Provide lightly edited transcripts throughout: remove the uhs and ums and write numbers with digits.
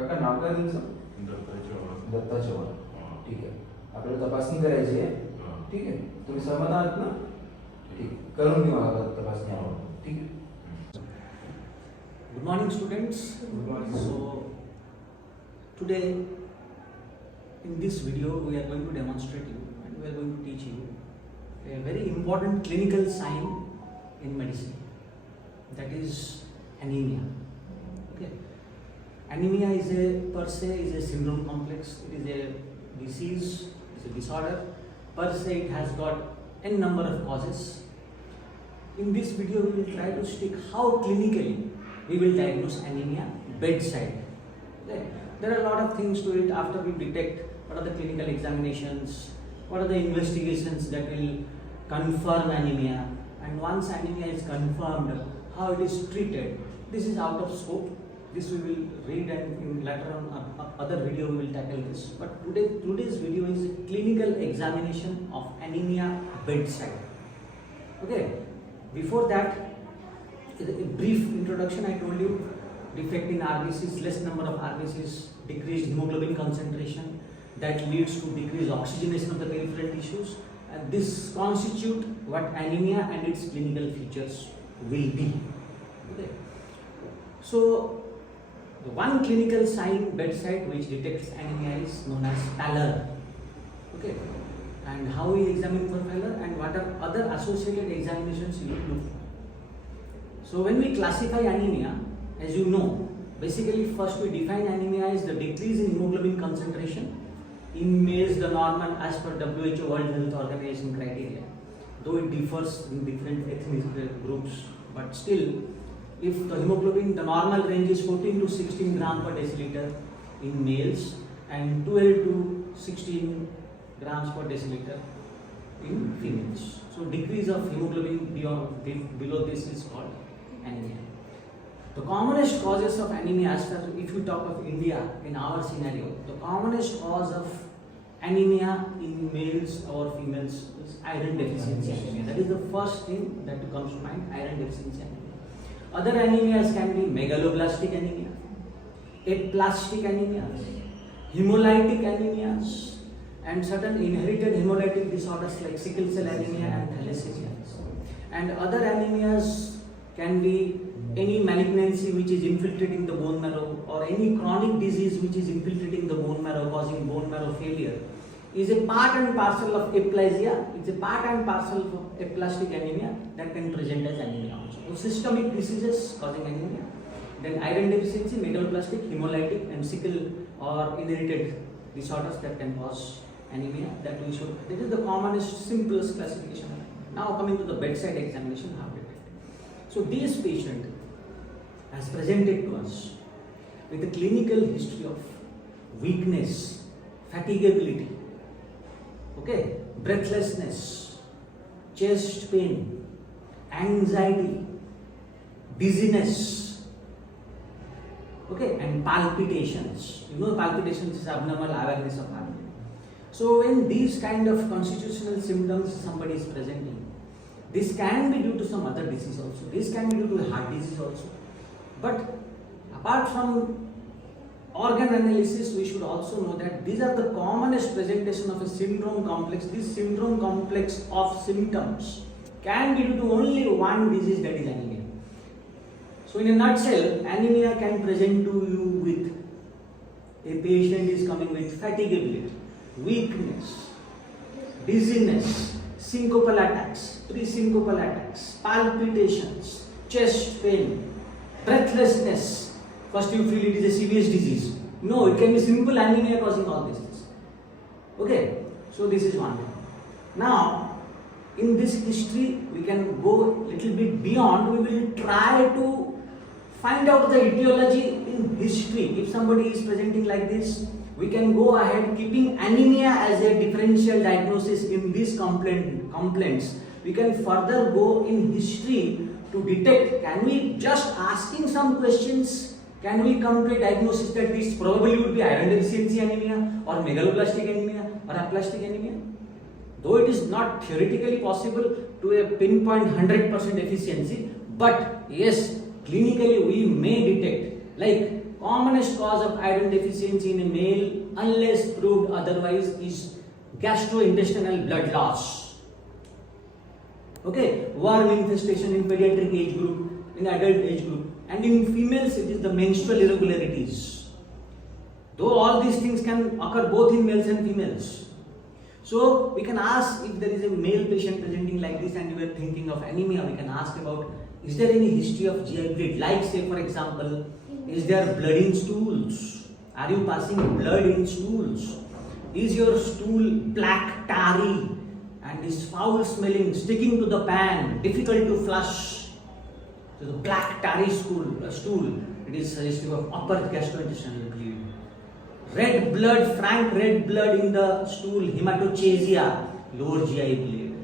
काका नाव काय तुमचं? दत्ता चव्हाण. ठीक आहे. आपल्याला तपासणी करायची आहे. ठीक आहे. तुम्ही सहमत आहात ना? ठीक. करून घेऊ आता तपासणी आपण. ठीक आहे. Good morning, students. Good morning. So today in this video we are going to demonstrate you and we are going to teach you a very important clinical sign in medicine, that is anemia. Okay. Anemia is a per se is a syndrome complex. It is a disease, it is a disorder. Per se it has got n number of causes. In this video we will try to stick how clinically we will diagnose anemia bedside. Okay. There are a lot of things to it. After we detect, what are the clinical examinations, what are the investigations that will confirm anemia, and once anemia is confirmed, how it is treated. This is out of scope. This we will read, and in later on other video we will tackle this. But today's video is a clinical examination of anemia bedside. Okay. Before that, a brief introduction. I told you defect in RBCs, less number of RBCs, decreased hemoglobin concentration that leads to decreased oxygenation of the peripheral tissues, and this constitute what anemia and its clinical features will be. Okay. So the one clinical sign bedside which detects anemia is known as pallor. Okay. And how we examine for pallor and what are other associated examinations you look for. So when we classify anemia, as you know, basically first we define anemia as the decrease in hemoglobin concentration in males, the normal as per WHO World Health Organization criteria, though it differs in different ethnic groups, but still if the hemoglobin, the normal range is 14 to 16 gram per deciliter in males and 12 to 16 grams per deciliter in females. So decrease of hemoglobin below this is called anemia. The commonest causes of anemia, as far if we talk of India in our scenario, the commonest cause of anemia in males or females is iron deficiency anemia. That is the first thing that comes to mind, iron deficiency anemia. Other anemias can be megaloblastic anemia, aplastic anemia, hemolytic anemias, and certain inherited hemolytic disorders like sickle cell anemia and thalassemia. And other anemias can be any malignancy which is infiltrating the bone marrow, or any chronic disease which is infiltrating the bone marrow causing bone marrow failure, is a part and parcel of aplasia. It's a part and parcel of aplastic anemia that can present as anemia also. So systemic diseases causing anemia, then iron deficiency, megaloblastic, hemolytic, and sickle or inherited disorders that can cause anemia, that we should. This is the commonest, simplest classification. Now coming to the bedside examination, how to detect. So this patient has presented to us with a clinical history of weakness, fatigability, okay, breathlessness, chest pain, anxiety, dizziness, okay, and palpitations. You know, palpitations is abnormal awareness of heartbeat. So when these kind of constitutional symptoms somebody is presenting, this can be due to some other disease also. This can be due to heart disease also. But apart from organ analysis, we should also know that these are the commonest presentation of a syndrome complex. This syndrome complex of symptoms can be due to only one disease, that is anemia. So in a nutshell, anemia can present to you with a patient is coming with fatigability, weakness, dizziness, syncopal attacks, pre-syncopal attacks, palpitations, chest pain, breathlessness. First you feel it is a serious disease. No, it can be simple anemia causing all these things. Okay, so this is one thing. Now, in this history, we can go little bit beyond. We will try to find out the etiology in history. If somebody is presenting like this, we can go ahead keeping anemia as a differential diagnosis in these complaints. We can further go in history to detect. Can we just asking some questions, can we come to a diagnosis that this probably would be iron deficiency anemia or megaloblastic anemia or aplastic anemia? Though it is not theoretically possible to a pinpoint 100% efficiency, but yes, clinically we may detect. Like commonest cause of iron deficiency in a male, unless proved otherwise, is gastrointestinal blood loss. Okay, worm infestation in pediatric age group, in adult age group, and in females it is the menstrual irregularities. Though all these things can occur both in males and females. So we can ask, if there is a male patient presenting like this and we are thinking of anemia, we can ask about, is there any history of GI bleed? Like say for example, is there blood in stools? Are you passing blood in stools? Is your stool black, tarry, and is foul smelling, sticking to the pan, difficult to flush? So the black, tarry stool, it is suggestive of upper gastrointestinal bleed. Red blood, frank red blood in the stool, hematochezia, lower GI bleed.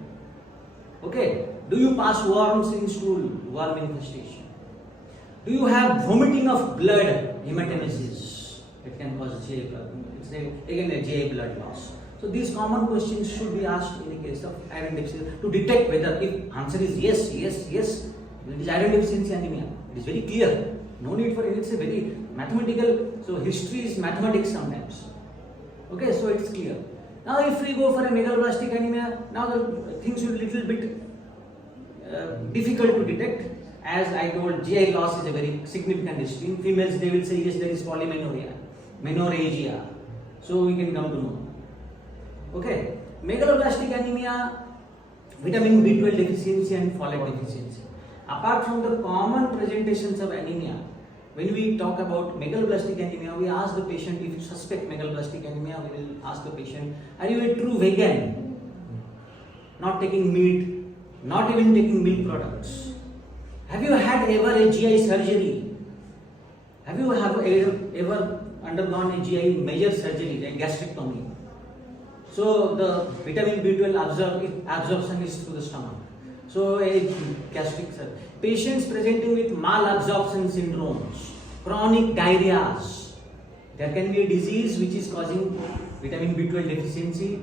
Okay, do you pass worms in stool, worm infestation? Do you have vomiting of blood, hematemesis? It can cause GI blood. It's again a GI blood loss. So these common questions should be asked in the case of iron deficiency to detect whether, if answer is yes, it is iron deficiency anemia. It is very clear. No need for it. It's a very mathematical. So history is mathematics sometimes. Okay, so it's clear. Now if we go for a megaloblastic anemia, now the things will be little bit difficult to detect. As I told, GI loss is a very significant history. In females, they will say yes, there is polymenorrhea, menorrhagia. So we can come to know. Okay, megaloblastic anemia, vitamin B12 deficiency and folate deficiency. Apart from the common presentations of anemia, when we talk about megaloblastic anemia, we ask the patient, if you suspect megaloblastic anemia, we will ask the patient, are you a true vegan? Not taking meat, not even taking milk products. Have you had ever a GI surgery? Have you ever undergone a GI major surgery, a gastrectomy? So the vitamin B12 absorption is through the stomach. So a gastric surgery. Patients presenting with malabsorption syndromes, chronic diarrheas. There can be a disease which is causing vitamin B12 deficiency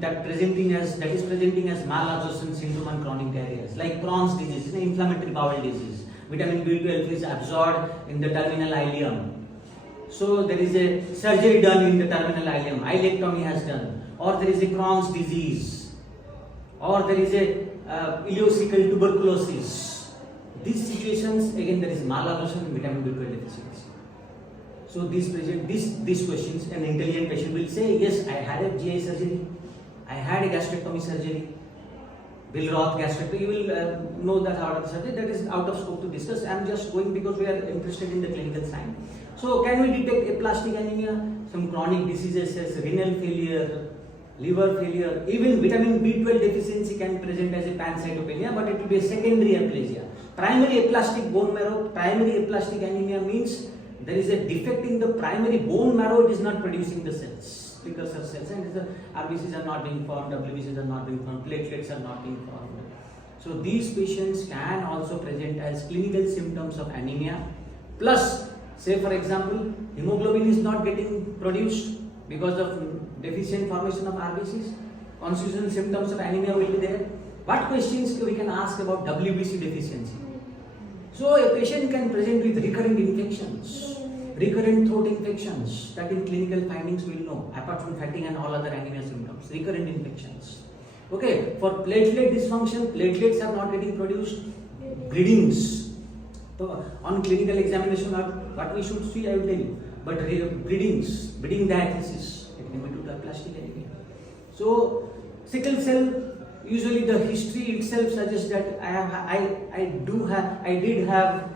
that is presenting as malabsorption syndrome and chronic diarrheas, like Crohn's disease, an inflammatory bowel disease. Vitamin B12 is absorbed in the terminal ileum. So there is a surgery done in the terminal ileum, ilectomy has done, or there is a Crohn's disease, or there is a ileocecal tuberculosis. These situations, again, there is malabsorption and vitamin B12 deficiency. So these questions, an intelligent patient will say, yes, I had a GI surgery, I had a gastrectomy surgery, Bill Roth gastrectomy. You will know that out of the surgery. That is out of scope to discuss. I am just going because we are interested in the clinical sign. So can we detect aplastic anemia? Some chronic diseases as renal failure, liver failure, even vitamin B12 deficiency can present as a pancytopenia, but it will be a secondary aplasia. Primary aplastic bone marrow, primary aplastic anemia means there is a defect in the primary bone marrow, it is not producing the cells, precursor cells, and the RBCs are not being formed, WBCs are not being formed, platelets are not being formed. So these patients can also present as clinical symptoms of anemia, plus say for example, hemoglobin is not getting produced because of deficient formation of RBCs, constitutional symptoms of anemia will be there. What questions we can ask about WBC deficiency? So a patient can present with recurrent infections, recurrent throat infections, that in clinical findings we will know, apart from fatigue and all other anemia symptoms, recurrent infections. Okay, for platelet dysfunction, platelets are not getting produced, bleedings. So on clinical examination, what we should see, I will tell you. But bleedings, bleeding diathesis, it can be due to aplastic anemia. So sickle cell, usually the history itself suggests that I did have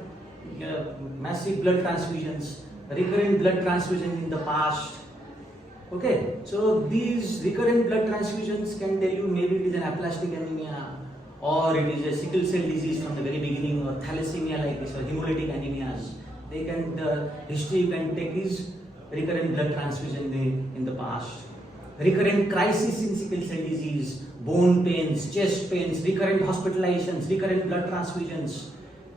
massive blood transfusions, recurrent blood transfusions in the past. Okay, so these recurrent blood transfusions can tell you maybe it is an aplastic anemia, or it is a sickle cell disease from the very beginning, or thalassemia like this, or hemolytic anemias. The history you can take is recurrent blood transfusion in the past. Recurrent crisis in sickle cell disease, bone pains, chest pains, recurrent hospitalizations, recurrent blood transfusions.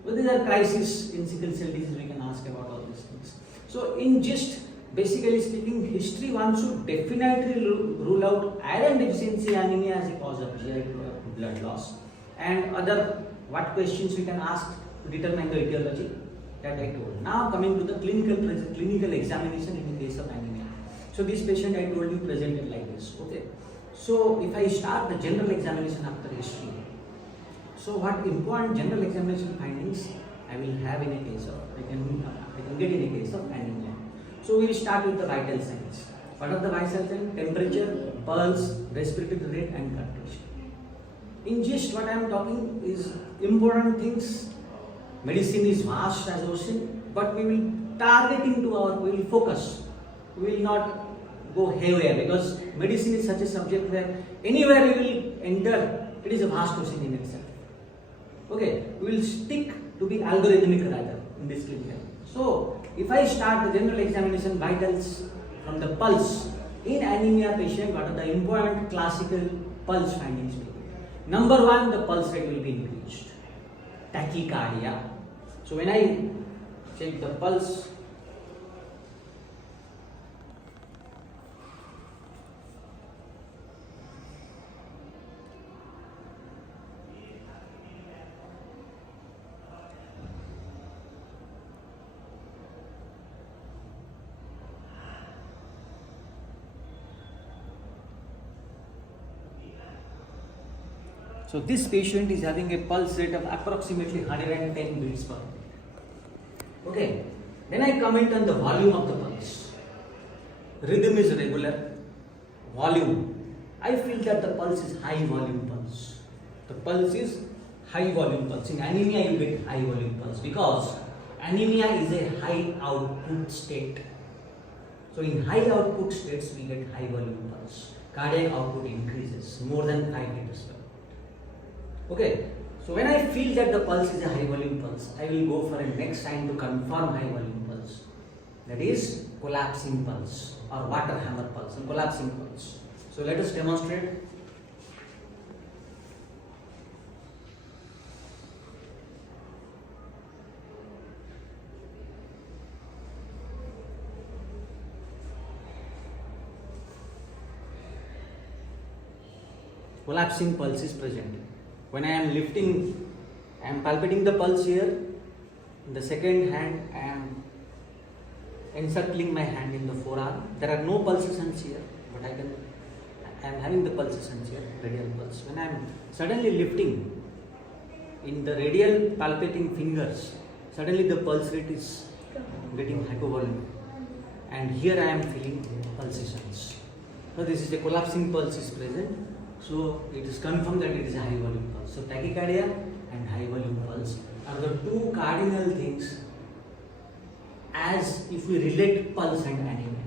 Well, these are crises in sickle cell disease, we can ask about all these things. So in gist, basically speaking, history one should definitely rule out iron deficiency anemia as a cause of GI blood loss. And other, what questions we can ask to determine the etiology? that I told. Now coming to the clinical examination in the case of anemia. So this patient I told you presented like this. Okay. So if I start the general examination after history, so what important general examination findings I will have in a case of I can get in a case of anemia. So we will start with the vital signs. What are the vital signs? Temperature, pulse, respiratory rate, and blood pressure. In just what I am talking is important things. Medicine is vast as ocean, but we will target into we will focus. We will not go haywire because medicine is such a subject where anywhere we will enter, it is a vast ocean in itself. Okay, we will stick to be algorithmic rather in this clinical. So, if I start the general examination vitals from the pulse, in anemia patient, what are the important classical pulse findings? Number one, the pulse rate will be increased. Tachycardia. So, when I check the pulse, so this patient is having a pulse rate of approximately 110 beats per minute. Okay. Then I comment on the volume of the pulse. Rhythm is regular. Volume. I feel that the pulse is high volume pulse. The pulse is high volume pulse. In anemia you get high volume pulse because anemia is a high output state. So in high output states we get high volume pulse. Cardiac output increases more than 5 beats per minute. Okay, so when I feel that the pulse is a high volume pulse, I will go for a next sign to confirm high volume pulse. That is collapsing pulse or water hammer pulse and collapsing pulse. So let us demonstrate. Collapsing pulse is present. When I am lifting, I am palpating the pulse here. In the second hand, I am encircling my hand in the forearm. There are no pulsations here, but I am having the pulsations here, radial pulse. When I am suddenly lifting in the radial palpating fingers, suddenly the pulse rate is getting hypovolumic. And here I am feeling pulsations. So this is a collapsing pulse is present. So it is confirmed that it is a high volume pulse. So tachycardia and high volume pulse are the two cardinal things as if we relate pulse and anemia.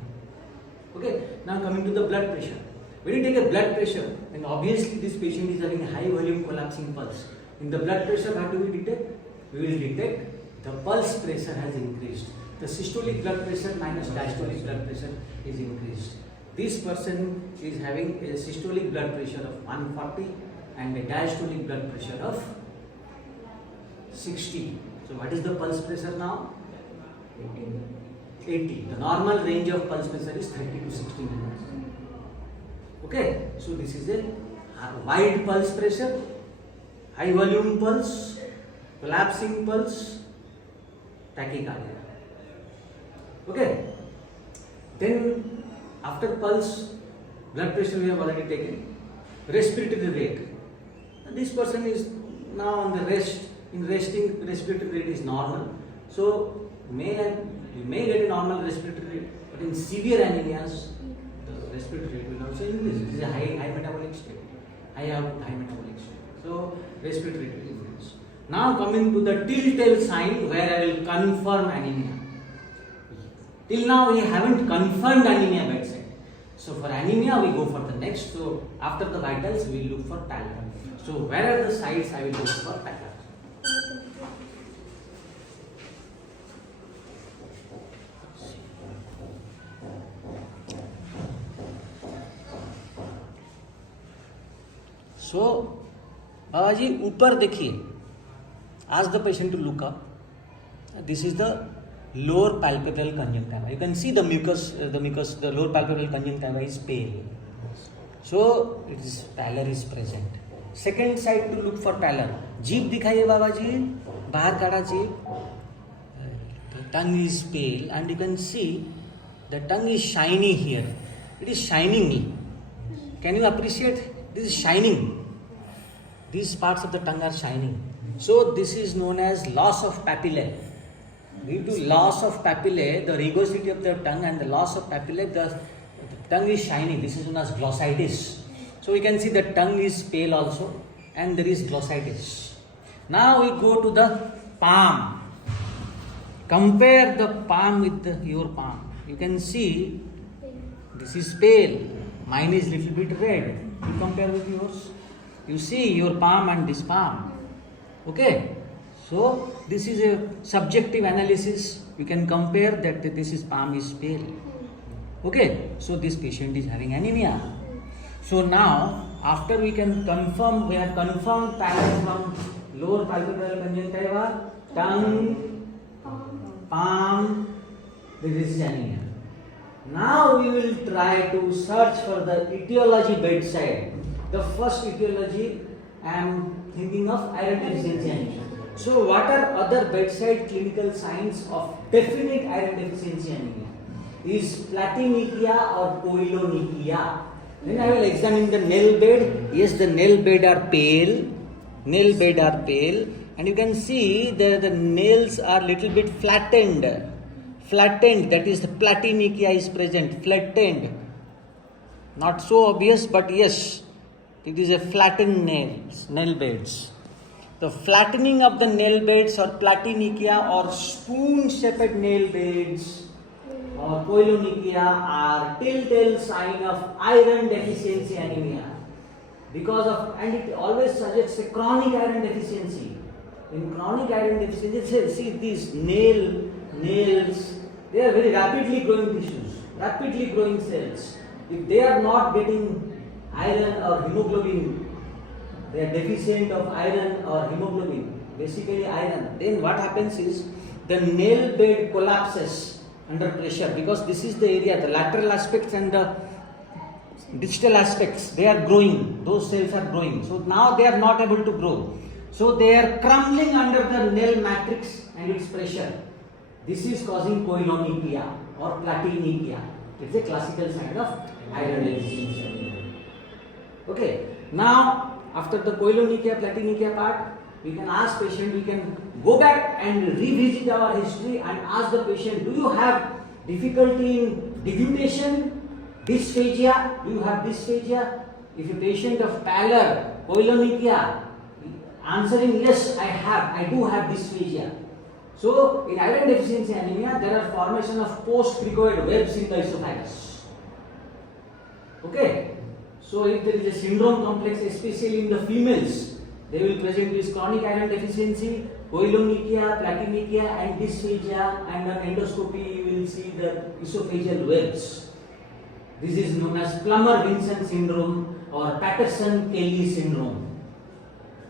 Okay, now coming to the blood pressure. When you take a blood pressure, then obviously this patient is having a high volume collapsing pulse. In the blood pressure, what do we detect? We will detect the pulse pressure has increased. The systolic blood pressure minus diastolic blood pressure is increased. This person is having a systolic blood pressure of 140 and a diastolic blood pressure of 60. So what is the pulse pressure now? 80. The normal range of pulse pressure is 30 to 60 minutes. Okay, so this is a wide pulse pressure, high volume pulse, collapsing pulse, tachycardia. Okay, then after pulse, blood pressure we have already taken. Respiratory rate. This person is now on the rest. In resting, respiratory rate is normal. So you may get a normal respiratory rate, but in severe anemias, the respiratory rate will also increase. This is a high metabolic state. High metabolic state. So respiratory rate will increase. Now coming to the telltale sign where I will confirm anemia. Till now we haven't confirmed anemia bedside. So for anemia we go for the next. So after the vitals we will look for pallor. So where are the sites I will look for pallor. So Babaji ऊपर देखिए. Ask the patient to look up. This is the lower palpebral conjunctiva. You can see the mucus, the lower palpebral conjunctiva is pale. So it is pallor is present. Second side to look for pallor. जीभ दिखाइए बाबा जी. बाहर काढ़ा जीभ. The tongue is pale, and you can see the tongue is shiny here. It is shining. Can you appreciate? This is shining. These parts of the tongue are shining. So this is known as loss of papillae. Due to loss of papillae, the rugosity of the tongue and the loss of papillae, the tongue is shining. This is known as glossitis. So we can see the tongue is pale also, and there is glossitis. Now we go to the palm. Compare the palm with your palm. You can see this is pale. Mine is little bit red. You compare with yours. You see your palm and this palm. Okay. So this is a subjective analysis. You can compare that this is palm is pale. Okay. So this patient is having anemia. So now after we can confirm, we have confirmed pallor from lower palpebral conjunctiva, tongue, palm, this is anemia. Now we will try to search for the etiology bedside. The first etiology I am thinking of iron deficiency anemia. So what are other bedside clinical signs of definite iron deficiency anemia? Is platinikia or koilonychia? Then I will examine the nail bed. Yes, the nail bed are pale. Nail bed are pale. And you can see that the nails are little bit flattened. Flattened, that is the platinikia is present. Flattened. Not so obvious, but yes, it is a flattened nail beds. The flattening of the nail beds or platinikia or spoon-shaped nail beds or koilonychia are telltale sign of iron deficiency anemia. Because of, and it always suggests a chronic iron deficiency. In chronic iron deficiency, see these nails, they are very rapidly growing tissues, rapidly growing cells. If they are not getting iron or hemoglobin, they are deficient of iron or hemoglobin, basically iron, then what happens is the nail bed collapses under pressure, because this is the area, the lateral aspects and the distal aspects, they are growing, those cells are growing. So now they are not able to grow. So they are crumbling under the nail matrix and its pressure. This is causing koilonychia or platinikia. It's a classical sign of iron deficiency. Okay. Now, after the koilonychia, platinikia part, we can ask patient, we can go back and revisit our history and ask the patient, do you have difficulty in deglutition, dysphagia? Do you have dysphagia? If a patient of pallor, koilonychia, answering yes, I do have dysphagia. So, in iron deficiency anemia, there are formation of post-cricoid webs in the esophagus. Okay. So, if there is a syndrome complex, especially in the females, they will present with chronic iron deficiency, koilonychia, platinikia, and dysphagia, and on endoscopy you will see the esophageal webs. This is known as Plummer-Vinson syndrome or Patterson-Kelly syndrome.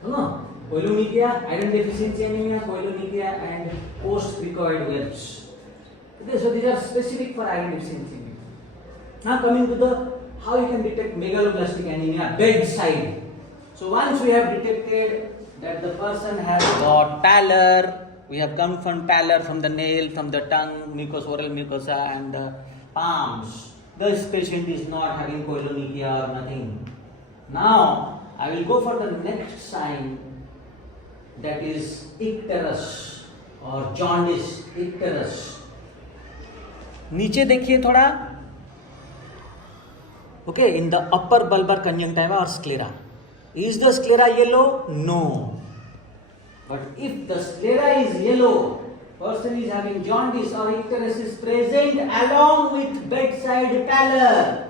No? Koilonychia, iron deficiency anemia, koilonychia, and post-cricoid webs. Okay, so these are specific for iron deficiency anemia. Now coming to the how you can detect megaloblastic anemia bedside. So once we have detected that the person has got pallor, we have confirmed pallor from the nail, from the tongue, mucosa, oral mucosa, and the palms. This patient is not having koilonychia or nothing. Now I will go for the next sign, that is icterus or jaundice, icterus. नीचे देखिए थोड़ा. Okay, in the upper bulbar conjunctiva or sclera. Is the sclera yellow? No. But if the sclera is yellow, person is having jaundice or icterus is present along with bedside pallor.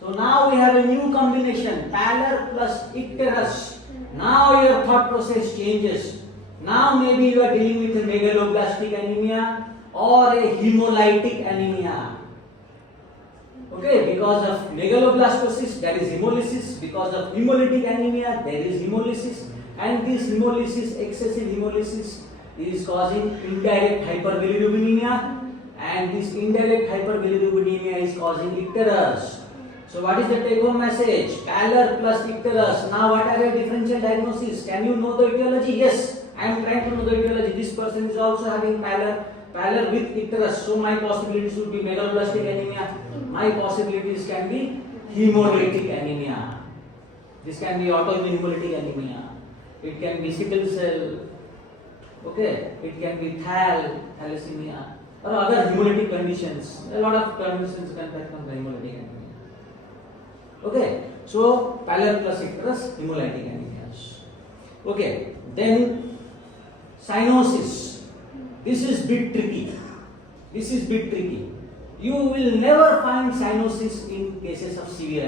So now we have a new combination, pallor plus icterus. Now your thought process changes. Now maybe you are dealing with a megaloblastic anemia or a hemolytic anemia. Okay, because of megaloblastosis there is hemolysis, because of hemolytic anemia there is hemolysis, and this hemolysis, excessive hemolysis, is causing indirect hyperbilirubinemia, and this indirect hyperbilirubinemia is causing icterus. So what is the take-home message? Pallor plus icterus. Now what are the differential diagnosis? Can you know the etiology? Yes, I am trying to know the etiology. This person is also having pallor, pallor with icterus. So my possibilities would be megaloblastic anemia. My possibilities can be hemolytic anemia. This can be autoimmune hemolytic anemia. It can be sickle cell. Okay, it can be thalassemia or other hemolytic conditions. A lot of conditions can come by hemolytic anemia. Okay, so pallor plus icterus, hemolytic anemias. Okay, then cyanosis. This is bit tricky. You will never find cyanosis in cases of severe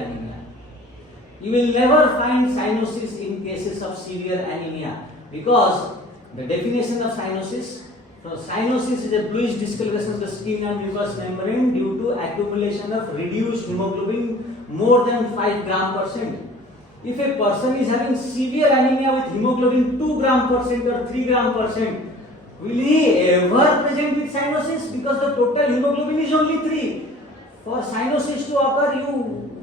anemia. Because the definition of cyanosis. So cyanosis is a bluish discoloration of the skin and mucous membrane due to accumulation of reduced hemoglobin more than 5 gram%. If a person is having severe anemia with hemoglobin 2 gram% or 3 gram%, will he ever present with cyanosis? Because the total hemoglobin is only 3. For cyanosis to occur,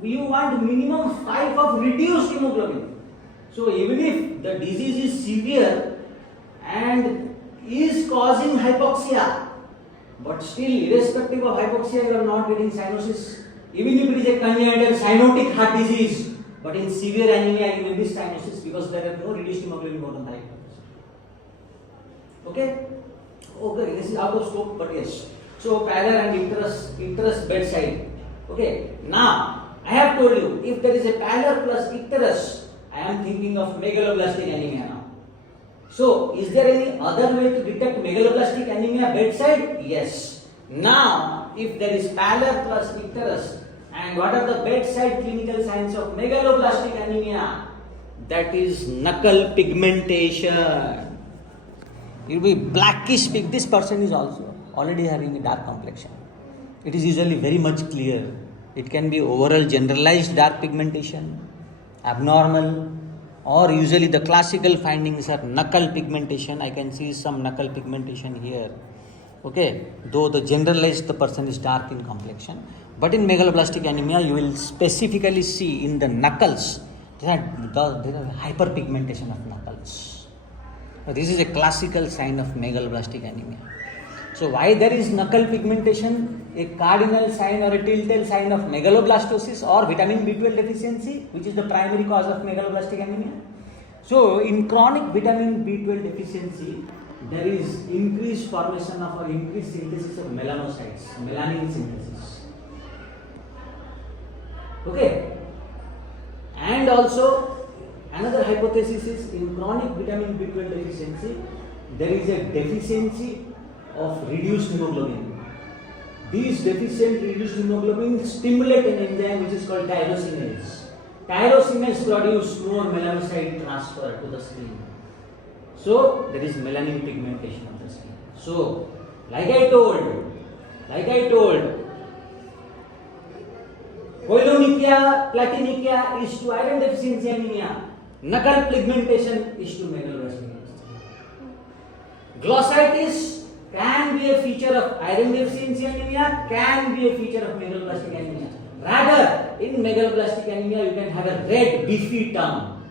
you want minimum 5 of reduced hemoglobin. So even if the disease is severe and is causing hypoxia, but still irrespective of hypoxia, you are not getting cyanosis. Even if it is a congenital cyanotic heart disease, but in severe anemia you will miss cyanosis because there is no reduced hemoglobin more than 5%. Okay, this is out of scope, but yes. So pallor and icterus bedside. Okay, now I have told you if there is a pallor plus icterus, I am thinking of megaloblastic anemia now. So is there any other way to detect megaloblastic anemia bedside? Yes. Now if there is pallor plus icterus, and what are the bedside clinical signs of megaloblastic anemia? That is knuckle pigmentation. It will be blackish pig. This person is also already having a dark complexion. It is usually very much clear. It can be overall generalized dark pigmentation, abnormal, or usually the classical findings are knuckle pigmentation. I can see some knuckle pigmentation here. Okay, though the generalized the person is dark in complexion, but in megaloblastic anemia you will specifically see in the knuckles there are hyperpigmentation of knuckles. This is a classical sign of megaloblastic anemia. So why there is knuckle pigmentation? A cardinal sign or a telltale sign of megaloblastosis or vitamin B12 deficiency, which is the primary cause of megaloblastic anemia. So in chronic vitamin B12 deficiency, there is increased formation of or increased synthesis of melanocytes, melanin synthesis. Okay, and also another hypothesis is in chronic vitamin B12 deficiency, there is a deficiency of reduced hemoglobin. These deficient reduced hemoglobin stimulate an enzyme which is called tyrosinase. Tyrosinase produce more melanocyte transfer to the skin. So there is melanin pigmentation of the skin. So like I told, Koilonychia platinicia is to iron deficiency anemia. Knuckle pigmentation is to megaloblastic anemia. Glossitis can be a feature of iron deficiency anemia, can be a feature of megaloblastic anemia. Rather, in megaloblastic anemia, you can have a red, beefy tongue,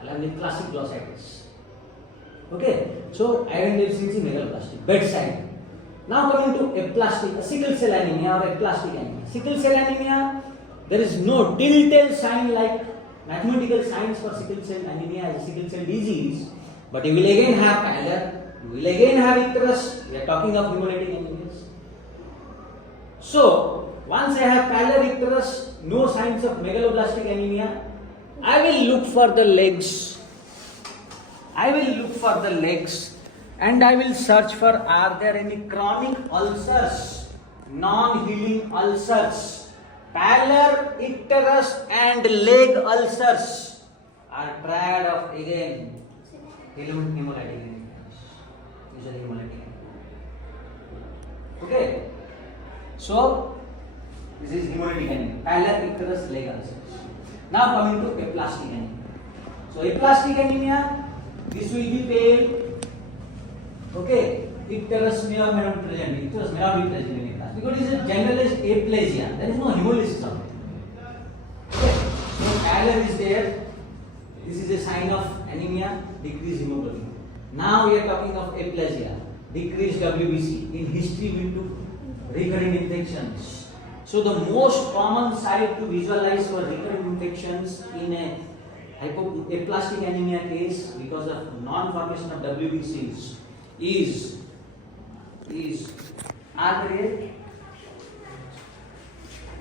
along with classic glossitis. Okay, so iron deficiency, megaloblastic, bedside. Now coming to aplastic, sickle cell anemia or aplastic anemia. Sickle cell anemia, there is no telltale sign like mathematical signs for sickle cell anemia as a sickle cell disease, but you will again have pallor, you will again have icterus. We are talking of hemolytic anemias. So once I have pallor, icterus, no signs of megaloblastic anemia, I will look for the legs. And I will search for are there any chronic ulcers, non-healing ulcers. Pallor, icterus and leg ulcers are triad of again hemolytic anemias, usually hemolytic anemia. Okay, so this is hemolytic anemia, pallor, icterus, leg ulcers. Now coming to aplastic anemia. So aplastic anemia, this will be pale. Okay, icterus may or may not be present. Icterus may not be present in aplastic because it is a generalized aplasia. There is no hemolysis of it. Okay, so pallor is there. This is a sign of anemia, decreased hemoglobin. Now we are talking of aplasia. decreased WBC. In history, we took recurrent infections. So the most common site to visualize for recurrent infections in a aplastic anemia case because of non-formation of WBCs is artery.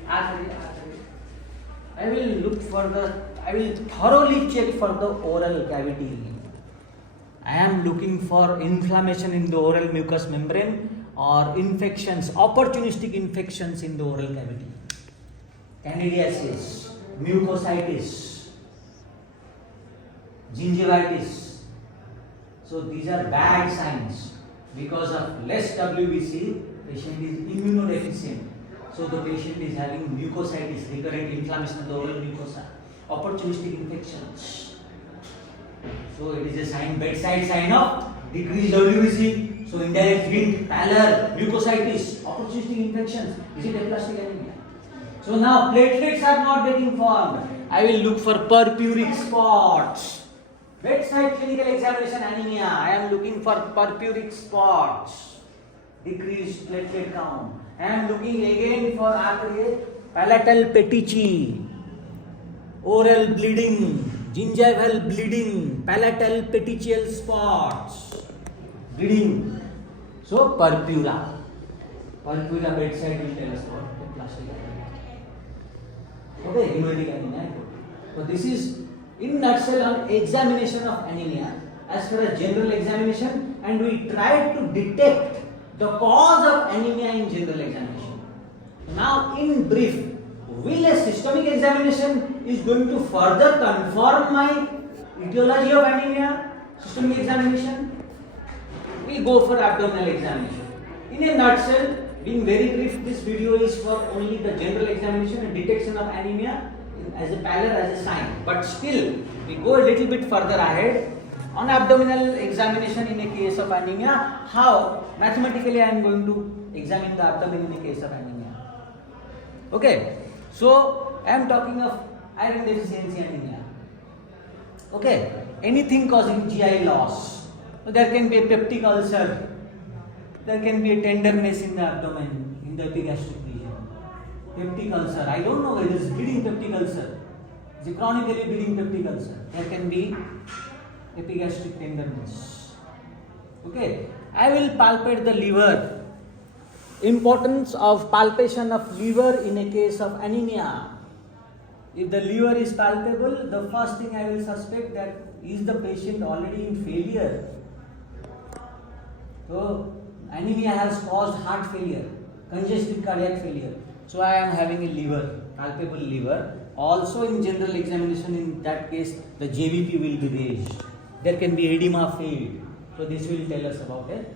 I will thoroughly check for the oral cavity. I am looking for inflammation in the oral mucous membrane or infections, opportunistic infections in the oral cavity. Candidiasis, mucositis, gingivitis. So these are bad signs. Because of less WBC, patient is immunodeficient. So the patient is having mucositis, recurrent inflammation of the oral mucosa, opportunistic infections. So it is a sign, bedside sign of decreased WBC. So indirect hint, pallor, mucositis, opportunistic infections. Is it aplastic anemia? So now platelets are not getting formed. I will look for purpuric spots. Bedside clinical examination anemia. I am looking for purpuric spots. Decreased platelet count. I am looking again for palatal petechiae, oral bleeding, gingival bleeding, palatal petechial spots, bleeding. So purpura bedside will tell us what plastic anemia. Okay, hemolytic anemia. So this is in nutshell on examination of anemia as far as general examination, and we try to detect the cause of anemia in general examination. Now in brief, will a systemic examination is going to further confirm my etiology of anemia? Systemic examination? We go for abdominal examination. In a nutshell, being very brief, this video is for only the general examination and detection of anemia as a pallor, as a sign. But still, we go a little bit further ahead. On abdominal examination in a case of anemia, how mathematically I am going to examine the abdomen in a case of anemia. Okay, so I am talking of iron deficiency anemia. Okay, anything causing GI loss. So there can be a peptic ulcer, there can be a tenderness in the abdomen, in the epigastric region. Peptic ulcer, I don't know whether it is bleeding peptic ulcer, it's a chronically bleeding peptic ulcer. There can be epigastric tenderness. Okay, I will palpate the liver. Importance of palpation of liver in a case of anemia. If the liver is palpable, the first thing I will suspect that is the patient already in failure. So anemia has caused heart failure, congestive cardiac failure. So I am having a liver, palpable liver. Also in general examination, in that case the JVP will be raised. There can be edema field. So this will tell us about it.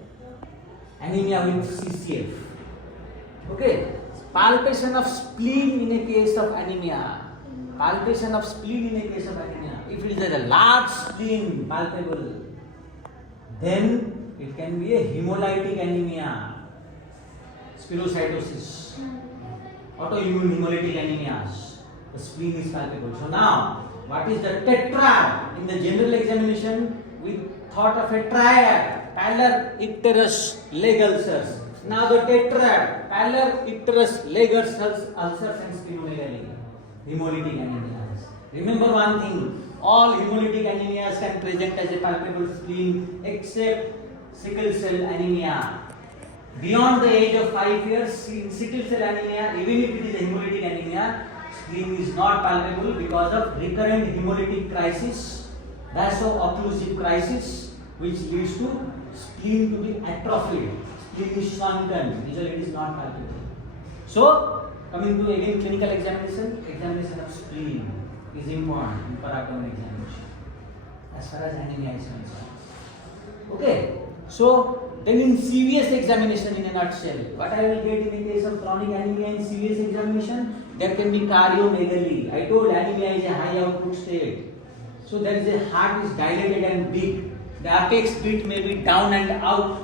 Anemia with CCF. Okay. Palpation of spleen in a case of anemia. Palpation of spleen in a case of anemia. If it is a large spleen palpable, then it can be a hemolytic anemia. Spinocytosis. Autoimmune hemolytic anemias. The spleen is palpable. So now, what is the tetrad? In the general examination, we thought of a triad, pallor, icterus, leg ulcers. Now the tetrad, pallor, icterus, leg ulcers and splenomegaly, hemolytic anemias. Remember one thing, all hemolytic anemias can present as a palpable spleen except sickle cell anemia. Beyond the age of 5 years, in sickle cell anemia, even if it is a hemolytic anemia, spleen is not palpable because of recurrent hemolytic crisis, vaso-occlusive crisis, which leads to spleen to be atrophied. Spleen is shrunken, usually it is not palpable. So, coming to again clinical examination, examination of spleen is important for abdominal examination as far as anemia is concerned. Okay, so then in CVS examination in a nutshell, what I will get in the case of chronic anemia in CVS examination, there can be cardiomegaly. I told anemia is a high output state. So there is a heart is dilated and big. The apex beat may be down and out.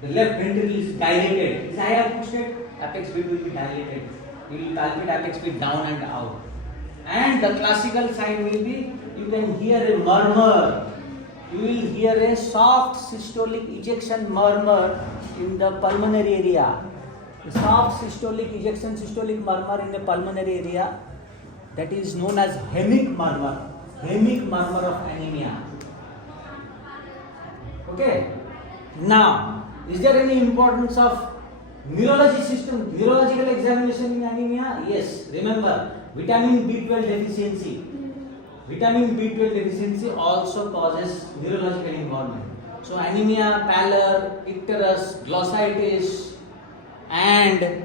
The left ventricle is dilated. It is high output state, apex beat will be dilated. You will palpate apex beat down and out. And the classical sign will be, you can hear a murmur you will hear a soft systolic ejection murmur in the pulmonary area. A soft systolic ejection systolic murmur in the pulmonary area, that is known as hemic murmur of anemia. Okay. Now, is there any importance of neurological examination in anemia? Yes. Remember, vitamin B12 deficiency. Vitamin B12 deficiency also causes neurological involvement. So anemia, pallor, icterus, glossitis, and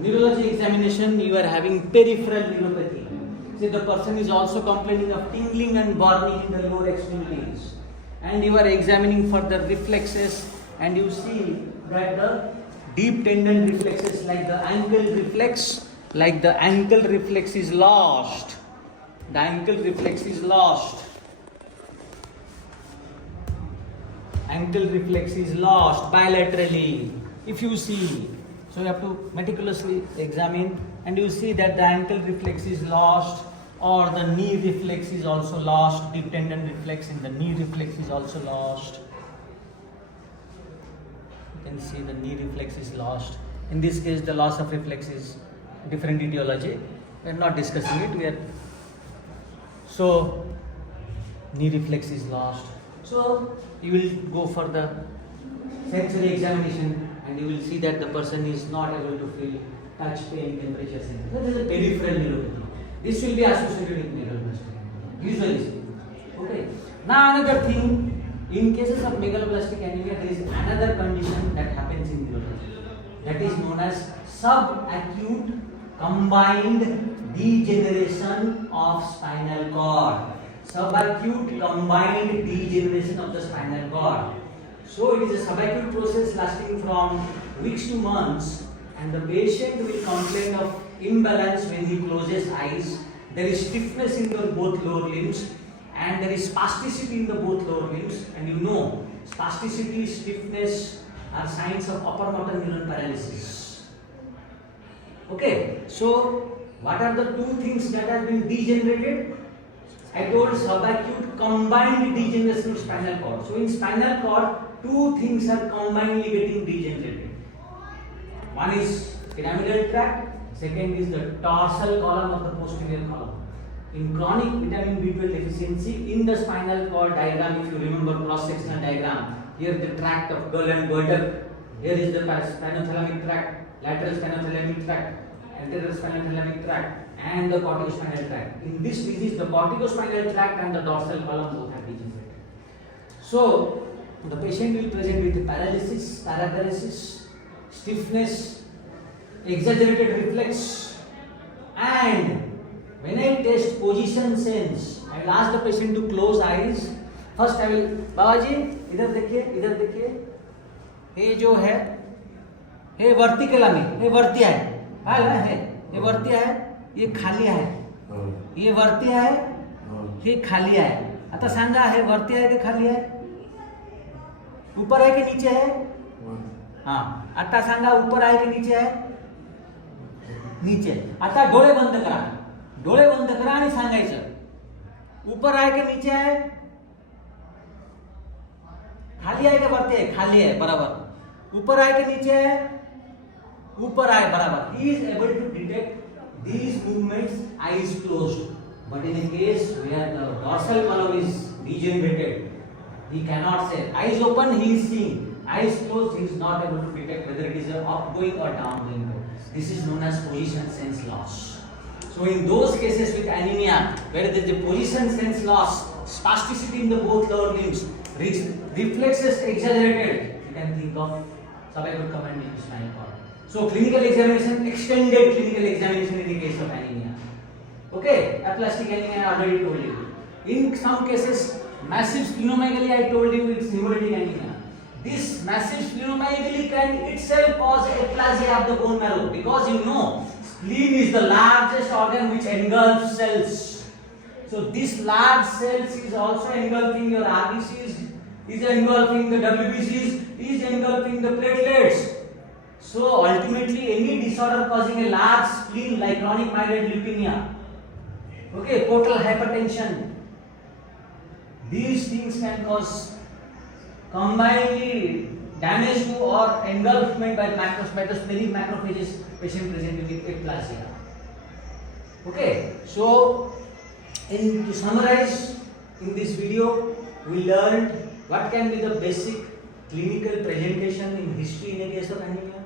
neurology examination, you are having peripheral neuropathy. See, the person is also complaining of tingling and burning in the lower extremities. And you are examining for the reflexes, and you see that the deep tendon reflexes like the ankle reflex is lost. The ankle reflex is lost. Ankle reflex is lost bilaterally. If you see, so you have to meticulously examine, and you see that the ankle reflex is lost, or the knee reflex is also lost. Deep tendon reflex in the knee reflex is also lost. You can see the knee reflex is lost. In this case, the loss of reflex is different etiology. We are not discussing it. So knee reflex is lost. So you will go for the sensory examination, and you will see that the person is not able to feel touch, pain, temperature sensation. That is a peripheral neuropathy. This will be associated with megaloblastic anemia, usually. Okay. Now another thing, in cases of megaloblastic anemia, there is another condition that happens in neurology. That is known as subacute combined degeneration of spinal cord. Subacute combined degeneration of the spinal cord. So it is a subacute process lasting from weeks to months, and the patient will complain of imbalance when he closes eyes. There is stiffness in the both lower limbs, and there is spasticity in the both lower limbs. And you know, spasticity, stiffness are signs of upper motor neuron paralysis. Okay, so what are the two things that have been degenerated? I told subacute combined degeneration of spinal cord. So in spinal cord, two things are combinedly getting degenerated. One is pyramidal tract, second is the dorsal column of the posterior column. In chronic vitamin B12 deficiency, in the spinal cord diagram, if you remember cross-sectional diagram, here the tract of Gullen-Burdach, here is the spinothalamic tract, lateral spinothalamic tract, anterior spinothalamic tract, and the corticospinal tract. In this disease, the corticospinal tract and the dorsal column both are degenerated. So the patient will present with paralysis, paraparesis, stiffness, exaggerated reflex, and when I test position sense, I will ask the patient to close eyes. First I will, बाबाजी इधर देखिए, ये जो है, ये vertical में, ये वर्तिया है, ये वर्तिया है, ये खाली है, ये वर्तिया है, हे खाली आहे. आता सांगा हे वरती आहे की खाली आहे? ऊपर आहे की नीचे आहे? हां, आता सांगा ऊपर आहे की नीचे आहे? नीचे. आता डोळे बंद करा आणि सांगायचं ऊपर आहे की नीचे आहे? खाली आहे की वरती आहे? खाली आहे, बरोबर. ऊपर आहे की नीचे आहे? ऊपर आहे, बरोबर. He is able to detect these movements eyes closed. But in a case where the dorsal column is degenerated, he cannot say. Eyes open, he is seeing. Eyes closed, he is not able to detect whether it is a upgoing or downgoing. This is known as position sense loss. So in those cases with anemia, where there is a position sense loss, spasticity in the both lower limbs, reflexes exaggerated, you can think of subacute combined spinal cord. So clinical examination, extended clinical examination in the case of anemia. Okay, aplastic anemia I already told you. In some cases, massive splenomegaly I told you it's hemolytic anemia. This massive splenomegaly can itself cause aplasia of the bone marrow, because you know spleen is the largest organ which engulfs cells. So this large cells is also engulfing your RBCs, is engulfing the WBCs, is engulfing the platelets. So ultimately any disorder causing a large spleen like chronic myeloid leukemia, okay, portal hypertension, These things can cause combinedly damage to or engulfment by cytoplasmic macrophages patient presenting with aplasia. Okay, so to summarize, in this video we learned what can be the basic clinical presentation in history in a case of anemia,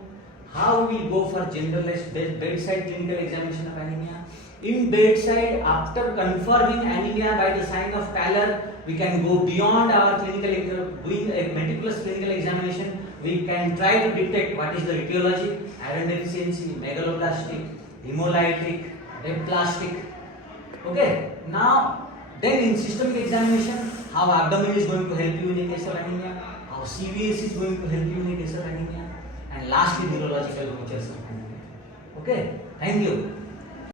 how we go for generalized bedside clinical examination of anemia. In bedside, after confirming anemia by the sign of pallor, we can go beyond our clinical, doing a meticulous clinical examination. We can try to detect what is the etiology, iron deficiency, megaloblastic, hemolytic, aplastic. Okay, now then in systemic examination, how abdomen is going to help you in a case of anemia, how CVS is going to help you in a case of anemia, and lastly neurological features of anemia. Okay, thank you.